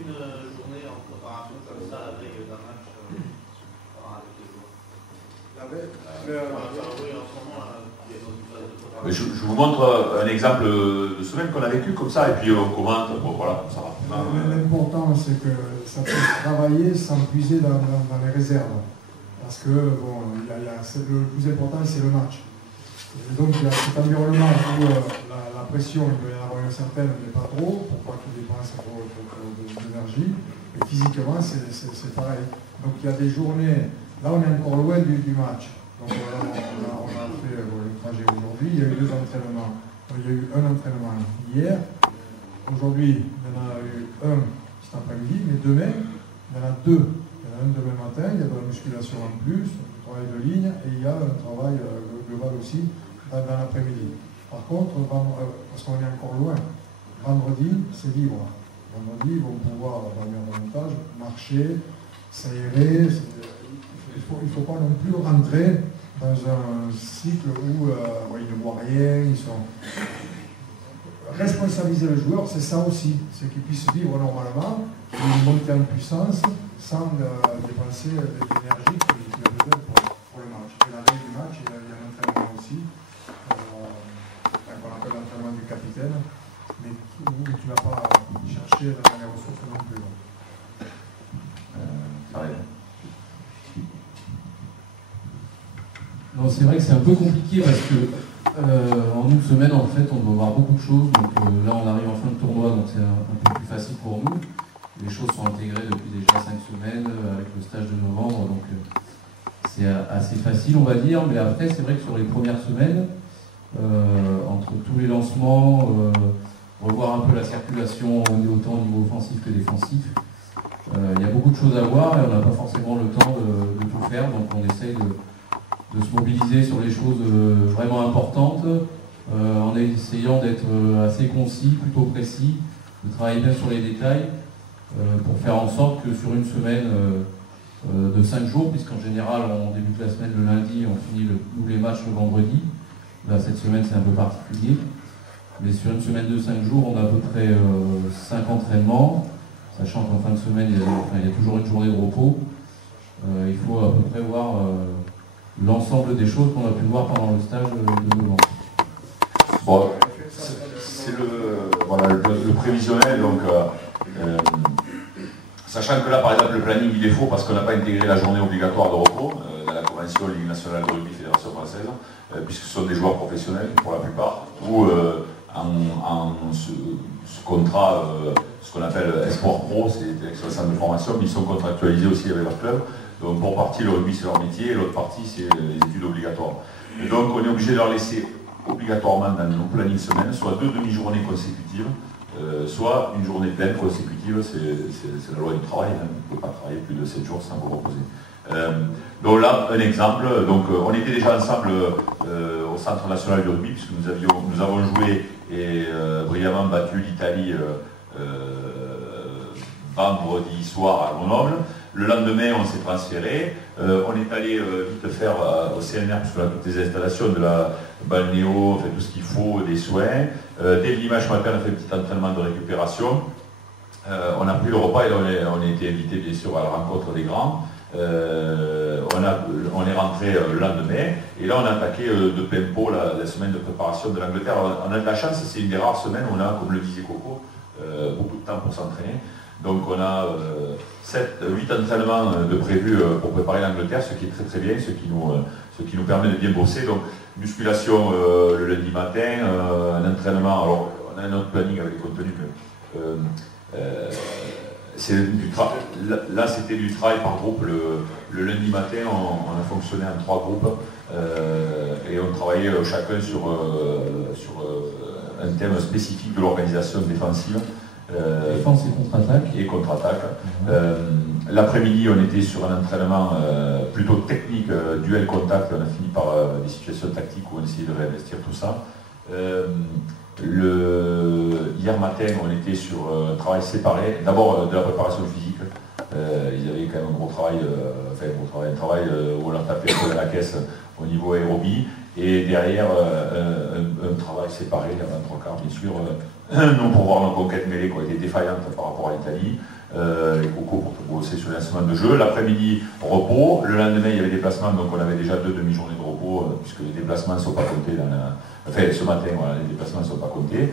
une journée en préparation comme ça la veille d'un match avec les joueurs? Oui, en ce moment, il y a dans une phase de préparation. Je vous montre un exemple de semaine qu'on a vécu comme ça, et puis on commente, bon, voilà, comme ça va. L'important, c'est que ça peut travailler sans puiser dans les réserves. Parce que bon, le plus important, c'est le match. Et donc, il y a cet environnement où la pression, il doit y en avoir une certaine, mais pas trop, pour pas qu'il dépense trop d'énergie. Et physiquement, c'est pareil. Donc, il y a des journées, là, on est encore loin du match. Donc, on a fait le trajet aujourd'hui. Il y a eu 2 entraînements. Il y a eu un entraînement hier. Aujourd'hui, il y en a eu un cet après-midi, mais demain, il y en a 2. Il y en a un demain matin, il y a de la musculation en plus, du travail de ligne, et il y a un travail global aussi dans l'après-midi. Par contre, parce qu'on est encore loin, vendredi, c'est libre. Vendredi, ils vont pouvoir dormir davantage, marcher, s'aérer. Il ne faut pas non plus rentrer dans un cycle où ils ne voient rien, ils sont... Responsabiliser le joueur, c'est ça aussi, c'est qu'il puisse vivre normalement, une montée en puissance sans dépenser de l'énergie qu'il a besoin pour le match. Et la veille du match, il y a un entraînement aussi, qu'on appelle l'entraînement du capitaine, mais où tu ne vas pas chercher dans les ressources non plus. Non, c'est vrai que c'est un peu compliqué parce que en une semaine, en fait, on doit voir beaucoup de choses. Donc là, on arrive en fin de tournoi, donc c'est un peu plus facile pour nous. Les choses sont intégrées depuis déjà 5 semaines avec le stage de novembre, donc c'est assez facile, on va dire. Mais après, c'est vrai que sur les premières semaines, entre tous les lancements, revoir un peu la circulation autant au niveau offensif que défensif, il y a beaucoup de choses à voir et on n'a pas forcément le temps de tout faire. Donc on essaye de se mobiliser sur les choses vraiment importantes, en essayant d'être assez concis, plutôt précis, de travailler bien sur les détails, pour faire en sorte que sur une semaine de 5 jours, puisqu'en général on débute la semaine le lundi, on finit nous les matchs le vendredi, là cette semaine c'est un peu particulier, mais sur une semaine de 5 jours on a à peu près 5 entraînements, sachant qu'en fin de semaine il y a toujours une journée de repos. Il faut à peu près voir l'ensemble des choses qu'on a pu voir pendant le stage de novembre. Bon, c'est le prévisionnel, donc sachant que là par exemple le planning il est faux parce qu'on n'a pas intégré la journée obligatoire de repos dans la convention Ligue nationale de rugby Fédération française, puisque ce sont des joueurs professionnels pour la plupart, ou ce contrat, ce qu'on appelle Espoir Pro, c'est l'expression de formation, mais ils sont contractualisés aussi avec leur club. Donc pour partie le rugby c'est leur métier, et l'autre partie c'est les études obligatoires. Et donc on est obligé de leur laisser obligatoirement dans nos plannings semaines, soit 2 demi-journées consécutives, soit une journée pleine consécutive, c'est la loi du travail, hein. On ne peut pas travailler plus de 7 jours sans vous reposer. Donc là, un exemple, donc, on était déjà ensemble au Centre national du rugby, puisque nous avons joué et brillamment battu l'Italie vendredi soir à Grenoble. Le lendemain, on s'est transféré. On est allé vite faire au CNR, puisqu'on a toutes les installations de la balnéo, on fait tout ce qu'il faut, des soins. Dès le dimanche matin, on a fait un petit entraînement de récupération. On a pris le repas et on a été invité, bien sûr, à la rencontre des grands. On est rentré le lendemain et là on a attaqué de plein pot la semaine de préparation de l'Angleterre. On a de la chance, c'est une des rares semaines où on a, comme le disait Coco, beaucoup de temps pour s'entraîner. Donc on a 8 entraînements de prévus pour préparer l'Angleterre, ce qui est très très bien, ce qui nous permet de bien bosser. Donc musculation le lundi matin, un entraînement, alors on a un autre planning avec les contenus, mais là c'était du travail par groupe. Le lundi matin on a fonctionné en 3 groupes et on travaillait chacun sur un thème spécifique de l'organisation défensive. Défense et contre-attaque. L'après-midi, on était sur un entraînement plutôt technique, duel contact. On a fini par des situations tactiques où on essayait de réinvestir tout ça. Hier matin, on était sur un travail séparé. D'abord de la préparation physique. Ils avaient quand même un gros travail, un travail où on leur tapait un peu à la caisse au niveau aérobie. Et derrière, un travail séparé, avant 3 quarts, bien sûr, non pour voir nos conquêtes mêlées qui ont été défaillantes par rapport à l'Italie. les cocos pour bosser sur la semaine de jeu. L'après-midi, repos. Le lendemain, il y avait des déplacements, donc on avait déjà 2 demi-journées de repos, puisque les déplacements ne sont pas comptés dans la... Enfin, ce matin, voilà, les déplacements ne sont pas comptés.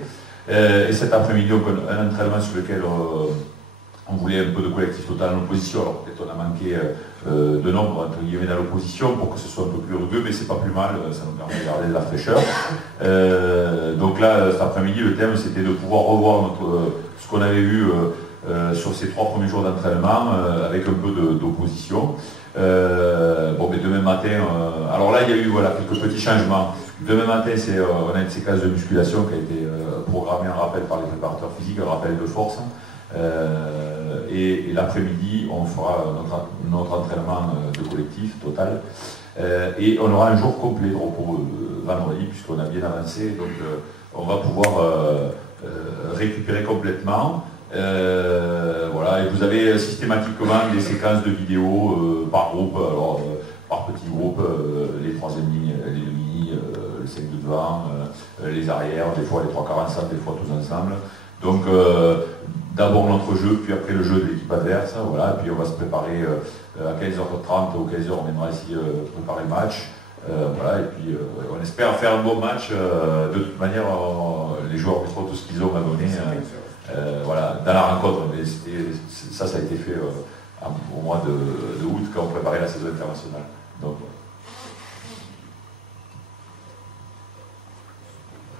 Et cet après-midi, un entraînement sur lequel on voulait un peu de collectif total en opposition. Alors peut-être on a manqué de nombre entre guillemets dans l'opposition pour que ce soit un peu plus rugueux, mais c'est pas plus mal, ça nous permet de garder de la fraîcheur. Donc là, cet après-midi, le thème c'était de pouvoir revoir ce qu'on avait vu sur ces 3 premiers jours d'entraînement avec un peu d'opposition. Bon, mais demain matin, alors là il y a eu voilà, quelques petits changements. Demain matin, on a une séquence de musculation qui a été programmée en rappel par les préparateurs physiques, un rappel de force. Et l'après-midi, on fera notre entraînement de collectif total. Et on aura un jour complet de repos vendredi, puisqu'on a bien avancé. Donc on va pouvoir récupérer complètement. Voilà, et vous avez systématiquement des séquences de vidéos par groupe, alors par petits groupes, les 3e lignes, les demi, le 5 de devant, les arrières, des fois les 3 quarts ensemble, des fois tous ensemble. Donc d'abord notre jeu, puis après le jeu de l'équipe adverse, voilà, et puis on va se préparer à 15h30 ou 15h, on viendra ici préparer le match. Voilà, et puis on espère faire un bon match. De toute manière, les joueurs mettront tout ce qu'ils ont à donner. Voilà, dans la rencontre, mais ça a été fait au mois de août quand on préparait la saison internationale. Donc,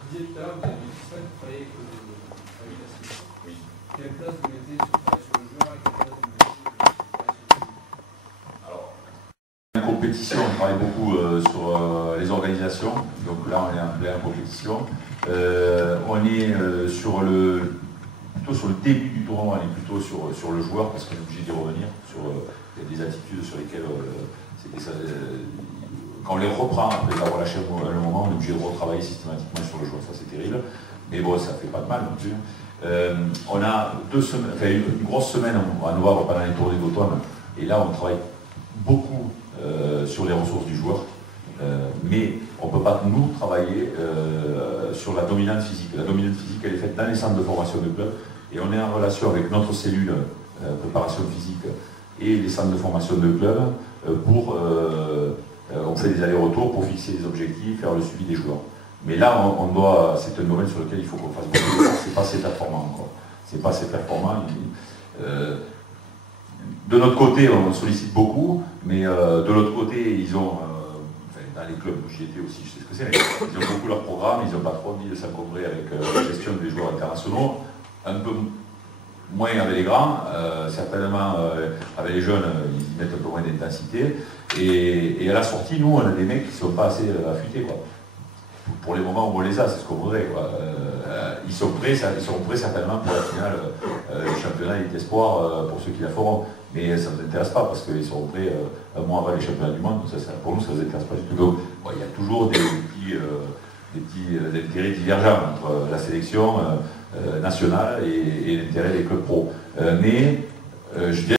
vous disiez tout à l'heure, vous avez dit ça qu'il fallait que la sélection. Oui. Quelle place vous mettez sur le joueur et quelle place vous mettez sur le alors, en compétition, on travaille beaucoup sur les organisations. Donc là, on est en pleine compétition. On est sur le début du tournoi, on est plutôt sur le joueur parce qu'on est obligé d'y revenir, il y a des attitudes sur lesquelles quand on les reprend après avoir lâché le moment, on est obligé de retravailler systématiquement sur le joueur, ça c'est terrible, mais bon, ça fait pas de mal non plus. On a 2 semaines, enfin une grosse semaine en novembre pendant les tournées d'automne, et là on travaille beaucoup sur les ressources du joueur, mais on ne peut pas nous travailler sur la dominante physique. La dominante physique, elle est faite dans les centres de formation de club, et on est en relation avec notre cellule préparation physique et les centres de formation de club on fait des allers-retours pour fixer des objectifs, faire le suivi des joueurs. Mais là, c'est un domaine sur lequel il faut qu'on fasse beaucoup d'efforts, c'est pas assez performant encore. C'est pas assez performant. De notre côté, on sollicite beaucoup, mais de l'autre côté, ils ont, dans les clubs où j'y étais aussi, je sais ce que c'est, mais ils ont beaucoup leur programme, ils n'ont pas trop envie de s'encombrer avec la gestion des joueurs internationaux, un peu moins avec les grands, certainement avec les jeunes, ils mettent un peu moins d'intensité, et à la sortie, nous, on a des mecs qui ne sont pas assez affûtés, quoi. Pour les moments où on les a, c'est ce qu'on voudrait, quoi. Ils sont prêts certainement pour la finale du championnat Elite Espoir pour ceux qui la feront, mais ça ne nous intéresse pas parce qu'ils seront prêts un mois avant les championnats du monde, pour nous ça ne nous intéresse pas du tout. Donc il y a toujours des petits intérêts divergents entre la sélection nationale et l'intérêt des clubs pro. Mais je dirais